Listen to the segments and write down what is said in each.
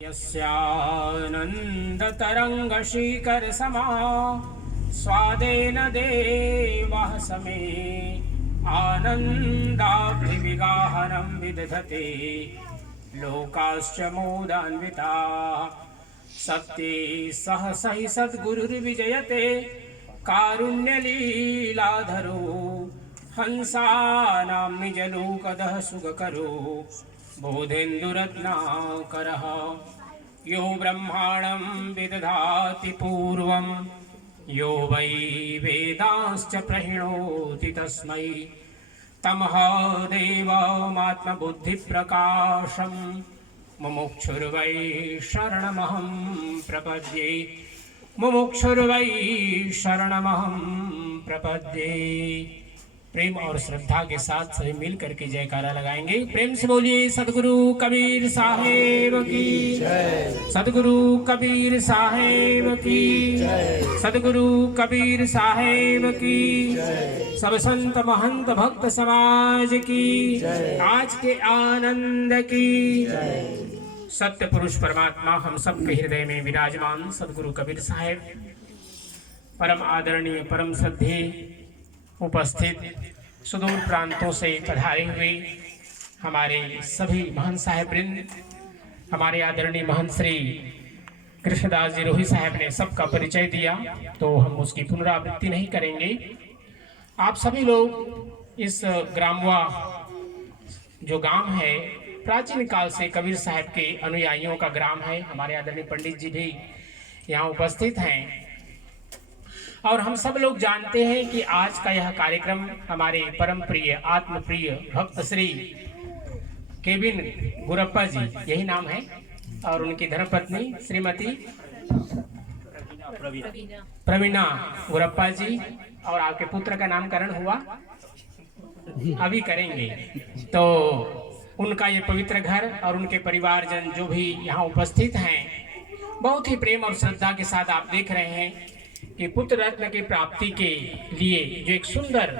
यस्यानन्दतरङ्गशीकरसमा स्वादेन देवः समे आनन्दाभिविगाहनं विदधते लोकाश्च मोदान्विताः। सत्ये सहसहि सद्गुरुर्विजयते कारुण्यलीलाधरो हंसानां निजलोकदः सुखकरो बोधेन्दुरत्नाकरः। यो ब्रह्माणं विदधाति पूर्वं यो वै वेदांश्च प्रहिणोति तस्मै तमः देवमात्मबुद्धिप्रकाशं मुमुक्षुर्वै शरणमहं प्रपद्ये मुमुक्षुर्वै शरणमहं प्रपद्ये। प्रेम और श्रद्धा के साथ सभी मिल करके जयकारा लगाएंगे। प्रेम से बोलिए सदगुरु कबीर साहेब की जय, सदगुरु कबीर साहेब की जय, सदगुरु कबीर साहेब की जय, सब संत महंत भक्त समाज की जय, आज के आनंद की जय। सत्य पुरुष परमात्मा हम सबके हृदय में विराजमान सदगुरु कबीर साहेब परम आदरणीय परम श्रद्धेय उपस्थित सुदूर प्रांतों से पधारे हुए हमारे सभी महंत साहेबवृंद, हमारे आदरणीय महंत श्री कृष्णदास जी रोही साहब ने सबका परिचय दिया तो हम उसकी पुनरावृत्ति नहीं करेंगे। आप सभी लोग इस ग्रामवा जो गांव है प्राचीन काल से कबीर साहब के अनुयायियों का ग्राम है। हमारे आदरणीय पंडित जी भी यहाँ उपस्थित हैं और हम सब लोग जानते हैं कि आज का यह कार्यक्रम हमारे परम प्रिय आत्म प्रिय भक्त श्री केबिन गुरप्पा जी, यही नाम है, और उनकी धर्मपत्नी श्रीमती प्रवीणा गुरप्पा जी, और आपके पुत्र का नामकरण हुआ अभी करेंगे। तो उनका ये पवित्र घर और उनके परिवारजन जो भी यहाँ उपस्थित हैं, बहुत ही प्रेम और श्रद्धा के साथ आप देख रहे हैं कि पुत्र रत्न की प्राप्ति के लिए जो एक सुंदर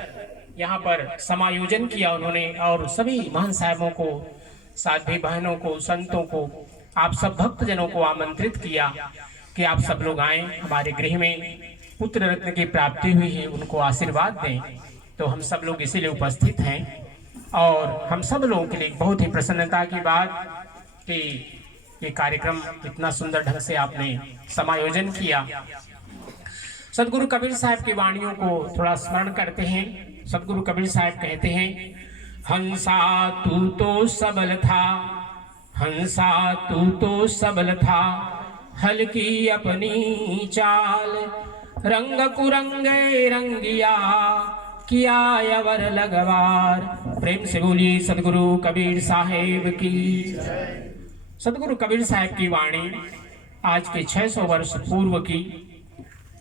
यहाँ पर समायोजन किया उन्होंने, और सभी महान साहबों को, साध्वी बहनों को, संतों को, आप सब भक्तजनों को आमंत्रित किया कि आप सब लोग आएं हमारे गृह में। पुत्र रत्न की प्राप्ति हुई है, उनको आशीर्वाद दें। तो हम सब लोग इसीलिए उपस्थित हैं और हम सब लोगों के लिए बहुत ही प्रसन्नता की बात कि ये कार्यक्रम इतना सुंदर ढंग से आपने समायोजन किया। सदगुरु कबीर साहब की वाणियों को थोड़ा स्मरण करते हैं। सदगुरु कबीर साहब कहते हैं, हंसा तू तो सबल था, हंसा तू तो सबल था, हल्की अपनी चाल, रंग कुरंगे रंगिया, किया यवर लगवार। प्रेम से बोलिए सदगुरु कबीर साहेब की। सदगुरु कबीर साहब की वाणी आज के 600 वर्ष पूर्व की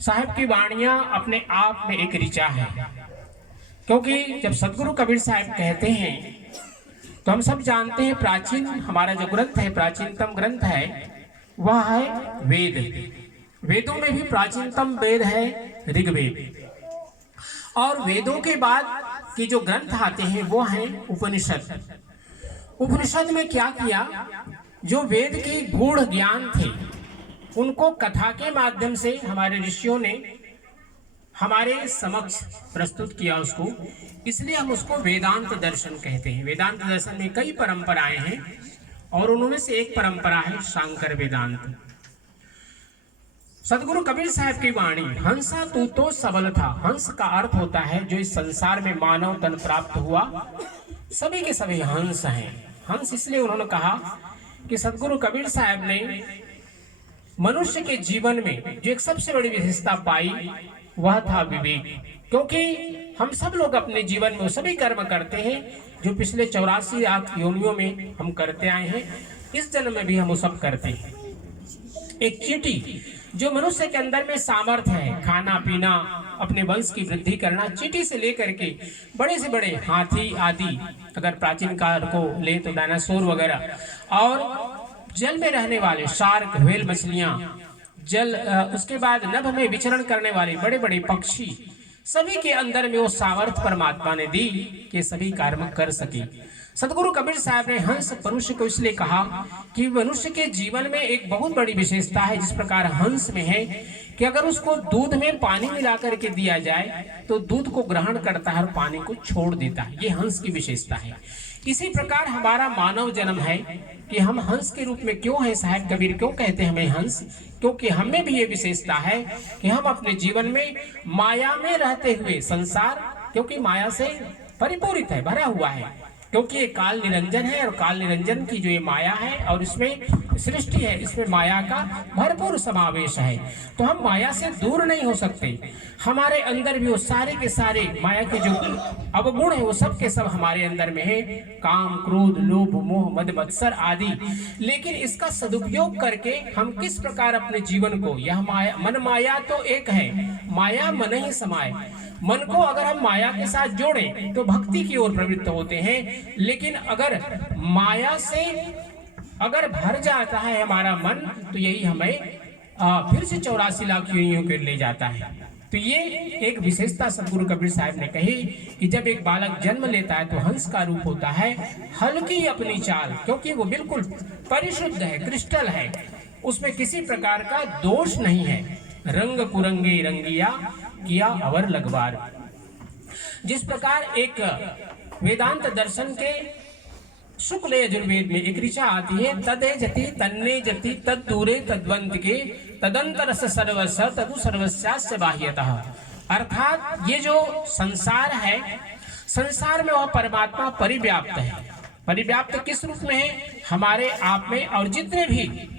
साहब की वाणियां अपने आप में एक ऋचा है, क्योंकि जब सदगुरु कबीर साहब कहते हैं तो हम सब जानते हैं प्राचीन हमारा जो ग्रंथ है, प्राचीनतम ग्रंथ है वह है वेद। वेदों में भी प्राचीनतम वेद है ऋग्वेद, और वेदों के बाद के जो ग्रंथ आते हैं वो हैं उपनिषद। उपनिषद में क्या किया, जो वेद के गूढ़ ज्ञान थे उनको कथा के माध्यम से हमारे ऋषियों ने हमारे समक्ष प्रस्तुत किया उसको, इसलिए हम उसको वेदांत दर्शन कहते हैं। वेदांत दर्शन में कई परंपराएं हैं और उनमें से एक परंपरा है शांकर वेदांत। सदगुरु कबीर साहब की वाणी, हंसा तू तो सबल था। हंस का अर्थ होता है जो इस संसार में मानव तन प्राप्त हुआ, सभी के सभी हंस हैं। हंस इसलिए उन्होंने कहा कि सदगुरु कबीर साहब ने मनुष्य के जीवन में जो एक सबसे बड़ी विशेषता पाई वह था विवेक। क्योंकि हम सब लोग अपने जीवन में सभी कर्म करते हैं जो पिछले 84 योनियों में हम करते आए हैं, इस जन्म में भी हम वो सब करते हैं। एक चींटी जो मनुष्य के अंदर में सामर्थ्य है, खाना पीना, अपने वंश की वृद्धि करना, चींटी से लेकर के बड़े से बड़े हाथी आदि, अगर प्राचीन काल को ले तो डायनासोर वगैरह, और जल में रहने वाले शार्क, व्हेल मछलियां, जल उसके बाद नभ में विचरण करने वाले बड़े बड़े पक्षी, सभी के अंदर में वो सामर्थ्य परमात्मा ने दी कि सभी कर्म कर सके। सदगुरु कबीर साहब ने हंस मनुष्य को इसलिए कहा कि मनुष्य के जीवन में एक बहुत बड़ी विशेषता है, जिस प्रकार हंस में है कि अगर उसको दूध में पानी मिला करके दिया जाए तो दूध को ग्रहण करता है और पानी को छोड़ देता है। ये हंस की विशेषता है। इसी प्रकार हमारा मानव जन्म है कि हम हंस के रूप में क्यों हैं। साहब कबीर क्यों कहते हैं हमें हंस? क्योंकि हमें भी ये विशेषता है कि हम अपने जीवन में माया में रहते हुए, संसार क्योंकि माया से परिपूरित है, भरा हुआ है, क्योंकि ये काल निरंजन है और काल निरंजन की जो ये माया है और इसमें सृष्टि है, इसमें माया का भरपूर समावेश है। तो हम माया से दूर नहीं हो सकते। हमारे अंदर भी वो सारे के सारे माया के जो अवगुण है वो सब के सब हमारे अंदर में है, काम, क्रोध, लोभ, मोह, मद, मत्सर आदि। लेकिन इसका सदुपयोग करके हम किस प्रकार अपने जीवन को, यह माया, मन माया तो एक है, माया मन ही समाये। मन को अगर हम माया के साथ जोड़ें तो भक्ति की ओर प्रवृत्त होते हैं, लेकिन अगर माया से अगर भर जाता है हमारा मन तो यही हमें फिर से 84 लाख योनियों के ले जाता है। तो ये एक विशेषता सदगुरु कबीर साहब ने कही कि जब एक बालक जन्म लेता है तो हंस का रूप होता है, हल्की अपनी चाल, क्योंकि वो बिल्कुल परिशुद्ध है, क्रिस्टल है, उसमें किसी प्रकार का दोष नहीं है। रंग कुरंगे रंगिया किया अवर लगवार। जिस प्रकार एक वेदांत दर्शन के शुक्ल यजुर्वेद में एक ऋचा आती है, तदे जति तन्ने जति तद दूरे तद्वंत के तदंतर सर्वस्व तदु सर्वस्यास्य बाह्यतः। अर्थात ये जो संसार है, संसार में वह परमात्मा परिव्याप्त है। परिव्याप्त किस रूप में है? हमारे आप में, और जितने भी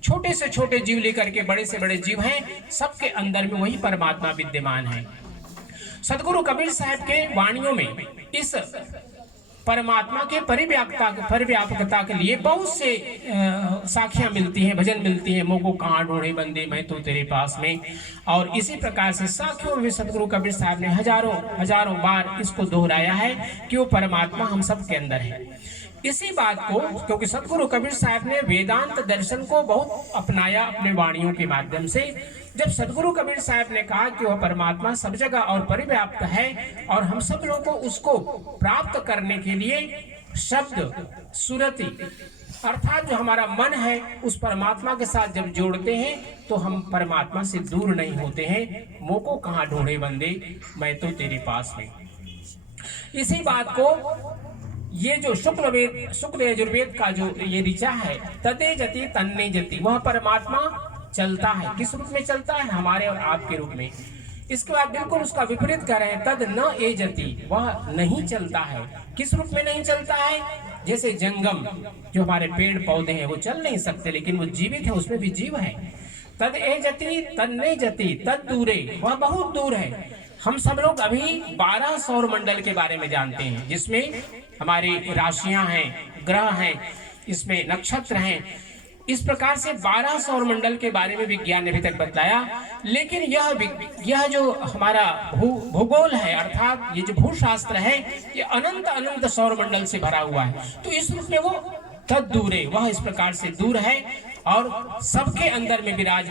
छोटे से छोटे जीव लेकर के बड़े से बड़े जीव हैं, सबके अंदर में वही परमात्मा विद्यमान है। सदगुरु कबीर साहब के वाणियों में इस परमात्मा के परिव्यापकता के लिए बहुत से साखियां मिलती हैं, भजन मिलती हैं। मोको कहाँ ढूंढे बंदे मैं तो तेरे पास में। और इसी प्रकार से साखियों में सदगुरु कबीर साहब ने हजारों बार इसको दोहराया है कि वो परमात्मा हम सब के अंदर है। इसी बात को, क्योंकि सदगुरु कबीर साहब ने वेदांत दर्शन को बहुत अपनाया अपने वाणियों के माध्यम से। जब सदगुरु कबीर साहब ने कहा कि वह परमात्मा सब जगह और परिव्याप्त है और हम सब लोगों को उसको प्राप्त करने के लिए शब्द, सुरति, अर्थात जो हमारा मन है उस परमात्मा के साथ जब जोड़ते हैं तो हम परमात्मा से दूर नहीं होते हैं। मोको कहाँ ढूंढे बंदे मैं तो तेरे पास में। इसी बात को ये जो शुक्ल यजुर्वेद का जो ये ऋचा है, तदे जति तन्ने जति, वह परमात्मा चलता है। किस रूप में चलता है? हमारे और आपके रूप में। इसके बाद बिल्कुल उसका विपरीत कर रहे हैं, तद न ए जति, वह नहीं चलता है। किस रूप में नहीं चलता है? जैसे जंगम, जो हमारे पेड़ पौधे हैं वो चल नहीं सकते, लेकिन वो जीवित है, उसमें भी जीव है। तद ए जति तन्ने जति तद दूरे, वह बहुत दूर है। हम सब लोग अभी 12 सौर मंडल के बारे में जानते हैं, जिसमें हमारी राशियां हैं, ग्रह हैं, इसमें नक्षत्र हैं। इस प्रकार से 12 सौर मंडल के बारे में विज्ञान ने अभी तक बतलाया। लेकिन यह जो हमारा भूगोल है, अर्थात ये जो भूशास्त्र है, ये अनंत सौर मंडल से भरा हुआ है। तो इस रूप में वो तद दूरे, वह इस प्रकार से दूर है और सबके अंदर में विराज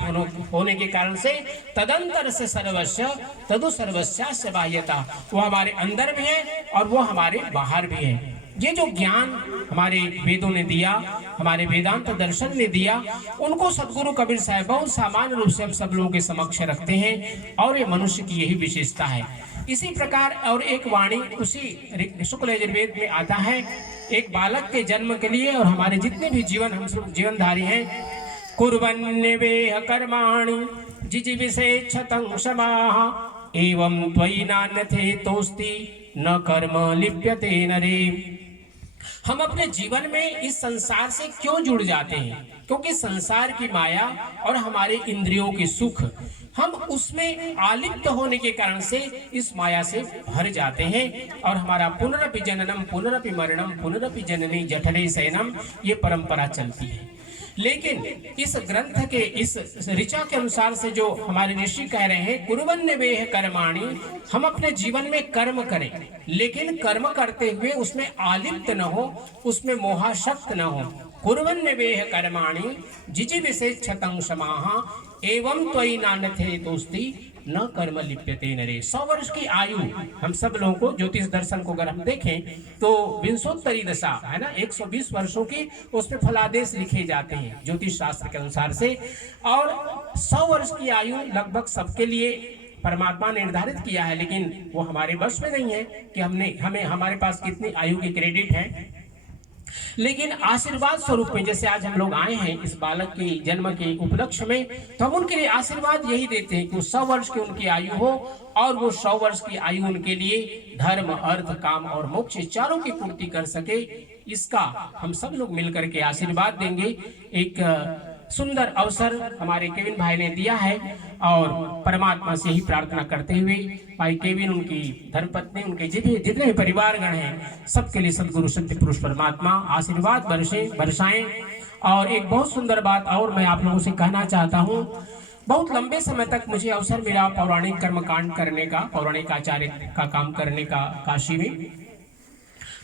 होने के कारण से तदंतर से सर्वस्व तदु सर्वस्यास्य बाह्यता, वो हमारे अंदर भी है और वो हमारे बाहर भी है। ये जो ज्ञान हमारे वेदों ने दिया, हमारे वेदांत दर्शन ने दिया, उनको सदगुरु कबीर साहब बहुत सामान्य रूप से हम सब लोगों के समक्ष रखते हैं और ये मनुष्य की यही विशेषता है। इसी प्रकार और एक वाणी उसी शुक्ल यजुर्वेद में आता है, एक बालक के जन्म के लिए और हमारे जितने भी हम सब जीवनधारी हैं, कुर्वन्नेवेह कर्माणि जिजीविषेच्छतं क्षमाः एवं त्वयि नान्यथे तोस्ति न कर्म लिप्यते नरे। हम अपने जीवन में इस संसार से क्यों जुड़ जाते हैं? क्योंकि संसार की माया और हमारे इंद्रियों के सुख, हम उसमें आलिप्त होने के कारण से इस माया से भर जाते हैं और हमारा पुनरपि जननम पुनरपि मरणम पुनरपि जननी जठरे शयनम, ये परंपरा चलती है। लेकिन इस ग्रंथ के इस ऋचा के अनुसार से जो हमारे ऋषि कह रहे हैं, कुर्वन्नेवेह कर्माणि, हम अपने जीवन में कर्म करें, लेकिन कर्म करते हुए उसमें आलिप्त न हो, उसमें मोहाशक्त न हो। कुर्वन्नेवेह कर्माणि जिजीविषेच्छतं क्षमाः एवं त्वयि नान्यथे तोस्ति न कर्म लिप्यते नरे। 100 वर्ष की आयु, हम सब लोगों को ज्योतिष दर्शन को अगर हम देखें तो विंशोत्तरी दशा है ना, 120 वर्षों की उसमें फलादेश लिखे जाते हैं ज्योतिष शास्त्र के अनुसार से। और 100 वर्ष की आयु लगभग सबके लिए परमात्मा ने निर्धारित किया है, लेकिन वो हमारे वश में नहीं है कि हमें हमारे पास कितनी आयु की क्रेडिट है। लेकिन आशीर्वाद स्वरूप में जैसे आज हम लोग आए हैं इस बालक के जन्म के उपलक्ष्य में, तो हम उनके लिए आशीर्वाद यही देते हैं कि 100 वर्ष की उनकी आयु हो और वो 100 वर्ष की आयु उनके लिए धर्म, अर्थ, काम और मोक्ष चारों की पूर्ति कर सके। इसका हम सब लोग मिलकर के आशीर्वाद देंगे। एक सुंदर अवसर हमारे केविन भाई ने दिया है और परमात्मा से ही प्रार्थना करते हुए भाई केविन, उनकी धर्मपत्नी, उनके जितने भी परिवारगण हैं, सबके लिए सदगुरु सत्य पुरुष परमात्मा आशीर्वाद बरसाएं। और एक बहुत सुंदर बात और मैं आप लोगों से कहना चाहता हूँ, बहुत लंबे समय तक मुझे अवसर मिला पौराणिक कर्मकांड करने का, पौराणिक आचार्य का काम करने का काशी में।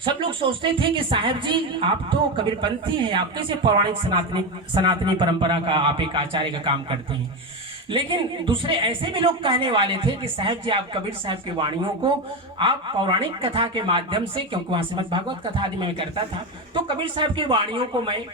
सब लोग सोचते थे कि साहब जी आप तो कबीरपंथी हैं, आप कैसे पौराणिक सनातनी परंपरा का आप एक आचार्य का काम करते हैं। लेकिन दूसरे ऐसे भी लोग कहने वाले थे कि साहब जी आप कबीर साहब की वाणियों को आप पौराणिक कथा के माध्यम से, क्योंकि वहां श्रीमद् भागवत कथा आदि में करता था, तो कबीर साहब की वाणियों को मैं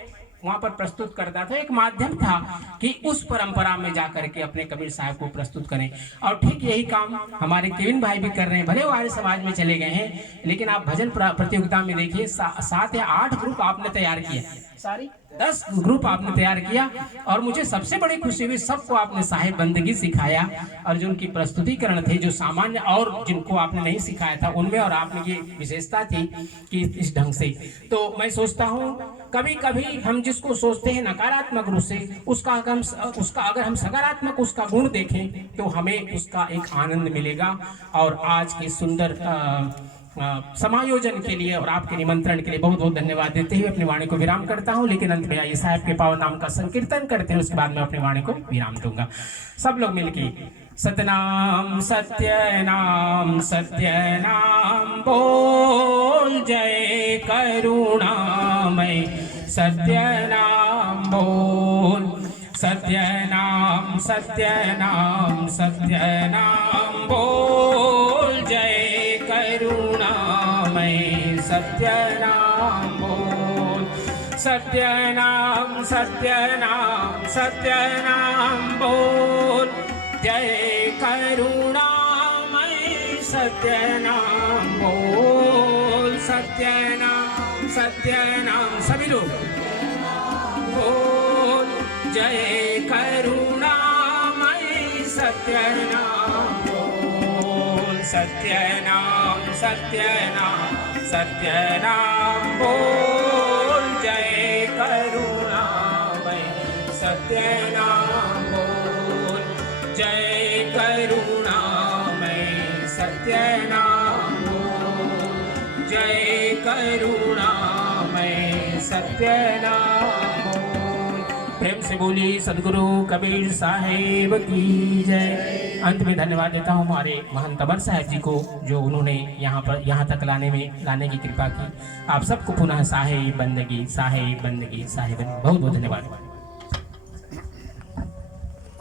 वहां पर प्रस्तुत करता था। एक माध्यम था कि उस परंपरा में जाकर के अपने कबीर साहब को प्रस्तुत करें। और ठीक यही काम हमारे केविन भाई भी कर रहे हैं। भले वो आर्य समाज में चले गए हैं, लेकिन आप भजन प्रतियोगिता में देखिए 7 या 8 ग्रुप आपने तैयार किया, सारी 10 ग्रुप आपने तैयार किया। और मुझे सबसे बड़ी खुशी हुई, सबको आपने साहिब बंदगी सिखाया। और जो उनकी प्रस्तुतिकरण थे, जो सामान्य और जिनको आपने नहीं सिखाया था उनमें, और आप में ये विशेषता थी कि इस ढंग से। तो मैं सोचता हूँ कभी कभी हम जिसको सोचते हैं नकारात्मक रूप से, उसका अगर हम सकारात्मक उसका गुण देखें तो हमें उसका एक आनंद मिलेगा। और आज के सुंदर समायोजन के लिए और आपके निमंत्रण के लिए बहुत बहुत धन्यवाद देते हुए अपनी वाणी को विराम करता हूं। लेकिन अंत में आइए साहब के पावन नाम का संकीर्तन करते हैं, उसके बाद मैं अपनी वाणी को विराम दूंगा। सब लोग मिलके सतनाम सत्यनाम सत्यनाम बोल, जय करुणामय सत्यनाम बोल, सत्यनाम सत्यनाम सत्यनाम बोल, जय करुणामय सत्यनाम बोल, सत्यनाम सत्यनाम सत्यनाम बोल, जय करुणामय सत्यनाम बोल, सत्यनाम सत्यनाम सभी लोग बोल, जय करुणामय सत्यनाम बोल, सत्यनाम सत्यनाम सत्यनाम बोल, जय करुणामय सत्यनाम बोल, जय करुणामय सत्यनाम बोल, जय करुणामय सत्यनाम बोल। प्रेम से बोली सदगुरु कबीर साहेब की जय। अंत में धन्यवाद देता हूँ हमारे महंत अमर साहब जी को, जो उन्होंने यहाँ तक लाने की कृपा की। आप सबको पुनः साहेब बंदगी, साहेब बंदगी, साहेब बंदगी, बहुत बहुत धन्यवाद।